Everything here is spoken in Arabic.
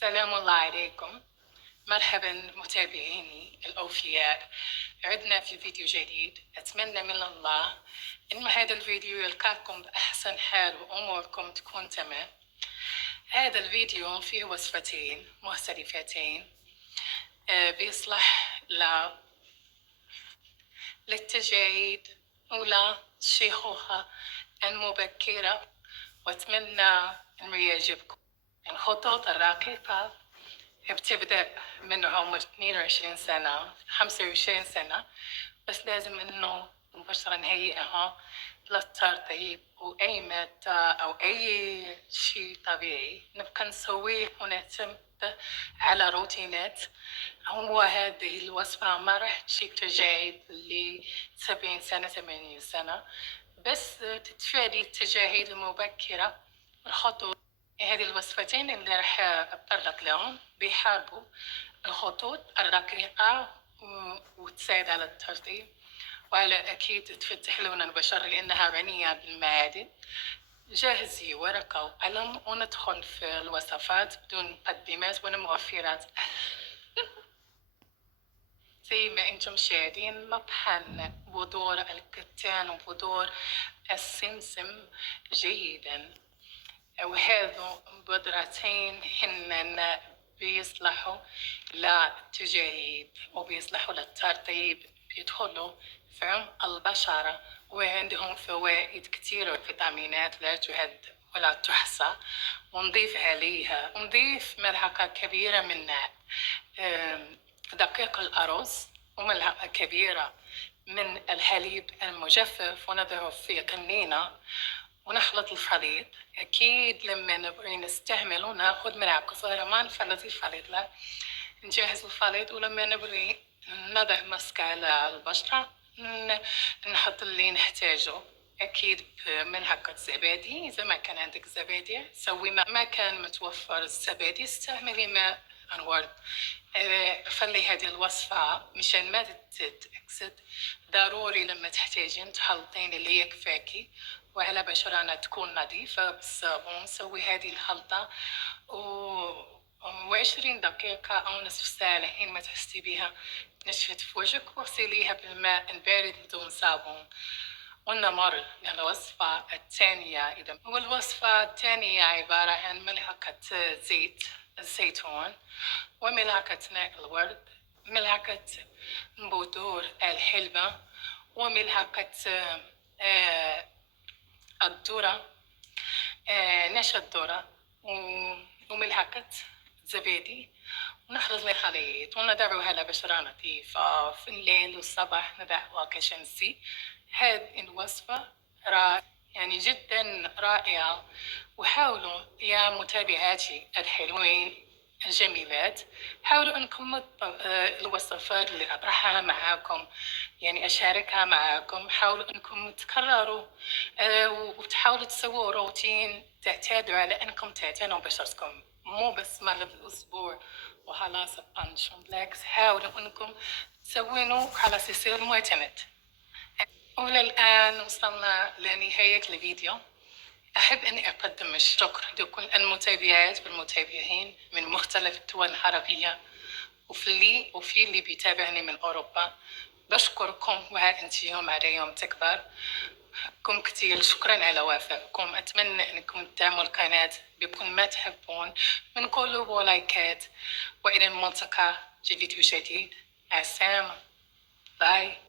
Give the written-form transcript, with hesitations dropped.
سلام الله عليكم. مرحبا متابعيني الأوفياء. عدنا في فيديو جديد. أتمنى من الله إن هذا الفيديو يلقاكم بأحسن حال وأموركم تكون تمام. هذا الفيديو فيه وصفتين مختلفتين بيصلح للتجاعيد ولا الشيخوخة المبكرة، وأتمنى أنه يعجبكم. الخطوط الرقيقة بتبدأ من عمر 22 سنة 25 سنة، بس لازم إنه البشرة نهيئها للترطيب، وأي مادة أو أي شيء طبيعي نبقى نسويه ونعتمد على روتينات. هو هذه الوصفة ما راح تجيب تجاعيد ل 70 سنة 80 سنة، بس تتفادي التجاعيد المبكرة. الخطوط هذه الوصفتين اللي راح أتطرق لهم بيحاربوا الخطوط الرقيقة وتساعد على الترطيب، وعلى أكيد تفتح لون البشرة لأنها غنية بالمعادن. جهزي ورقة وقلم وندخل في الوصفات بدون مقدمات ولا مؤثرات. زي ما انتم شاهدين نطحن بذور الكتان وبذور السمسم جيدا، وهذو بذرتين هن بيصلحوا للتجاعيد وبيصلحوا للترطيب، بيدخلوا في عمق البشرة وعندهم فوائد كتيرة وفيتامينات لا تعد ولا تحصى. ونضيف عليها ملعقة كبيرة من دقيق الأرز وملعقة كبيرة من الحليب المجفف، ونضعه في قنينة ونخلط الخليط. أكيد لما نبغي نستعمله ناخذ ملعقة صغيرة، ما نفلت الخليط، لا نجهز الخليط، ولما نبغي نضع مسك على البشرة نحط اللي نحتاجه. أكيد بملعقة زبادي، إذا ما كان عندك زبادي سوي ما كان متوفر الزبادي استعملي ماء الورد. خلي هذه الوصفة مشان ما تتأكسد ضروري لما تحتاجين تخلطين اللي يكفاكي، وعلى بشرة تكون نظيفة بالصابون. سوي هذه الخلطة و20 دقيقة أو نصف ساعة لحين ما تحسي بها نشفت في وجهك، واغسليها بالماء البارد بدون صابون. ونمر للوصفة الثانية. والوصفة الثانية عبارة عن ملعقة زيت الزيتون وملعقة ماء الورد، ملعقة بذور الحلبة، وملعقة الذرة نشا الذرة، وملعقة زبادي. ونخلط الخليط ونضعه على بشرة نظيفة في الليل والصباح نضعه كشمسي. هذه الوصفة يعني جدا رائعة، وحاولوا يا متابعاتي الحلوين الجميلات، حاولوا انكم الوصفات اللي اطرحها معاكم يعني اشاركها معاكم، حاولوا انكم تكرروا وتحاولوا تسووا روتين تعتادوا على انكم تعتنوا ببشرتكم، مو بس مرة بالاسبوع وخلاص تطنشوا، بالعكس حاولوا انكم تسوينوا خلاص يصير معتمد. وللآن وصلنا لنهاية الفيديو. أحب أن أقدم الشكر لكل المتابعات والمتابعين من مختلف الدول العربية وفي اللي بيتابعني من أوروبا. بشكركم، وها أنت يوم على يوم تكبر. كم كتير شكرا على وفائكم. أتمنى أنكم تدعموا القناة بكل ما تحبون من قلوب ولايكات، وإلى الملتقى في فيديو جديد. مع السلامة. باي.